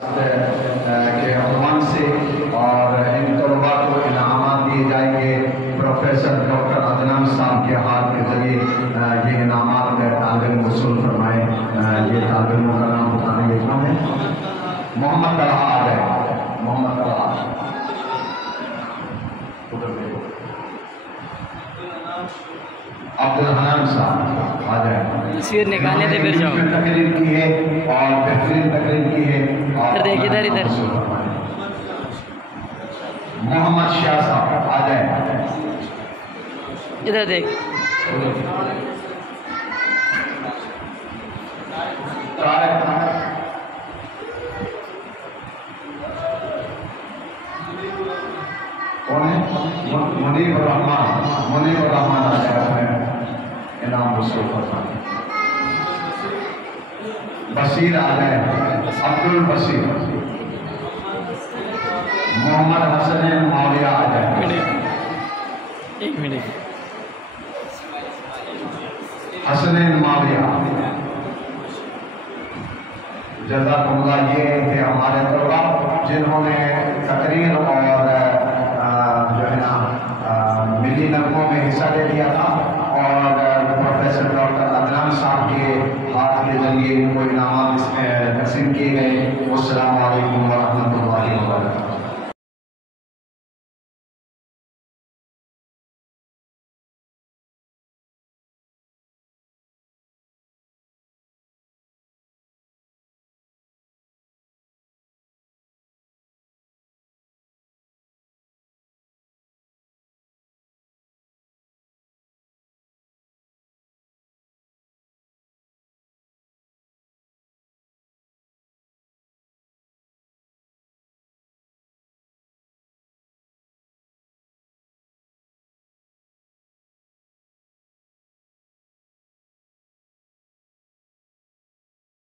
کے عنوان سے اور ان طلباء کو انعامات دیے جائیں گے۔ پروفیسر ڈاکٹر عدنان صاحب کے ہاتھ کے ذریعے یہ انعامات طالب علم وصول فرمائے۔ یہ طالب علموں کا نام بتانے کے کام ہے۔ محمد طلحہ آ جائے، محمد طلحہ ادھر دیکھو، عبدالحنان صاحب آ جائے۔ تصویر نکالنے دے پھر جاؤ۔ تقریر کی ہے اور بہترین تقریر کی ہے۔ ادھر دیکھ، ادھر محمد شاہ صاحب آ جائے، ادھر دیکھ۔ کون ہے؟ منیب الرحمان آ جائے، انعام وصول فرمائے۔ بصیر آ جائے، عبد البصیر۔ محمد حسن معاویہ آ جائے، ایک منٹ۔ حسن معاویہ۔ جزاکم اللہ۔ یہ تھے ہمارے طلباء جنہوں نے تقریر اور جو ہے نا ملی نغموں میں حصہ لے لیا تھا، اور پروفیسر ڈاکٹر عدنان صاحب کے ہاتھ کے ذریعے ان کو انعامات تقسیم کیے گئے۔ والسلام علیکم ورحمۃ اللہ۔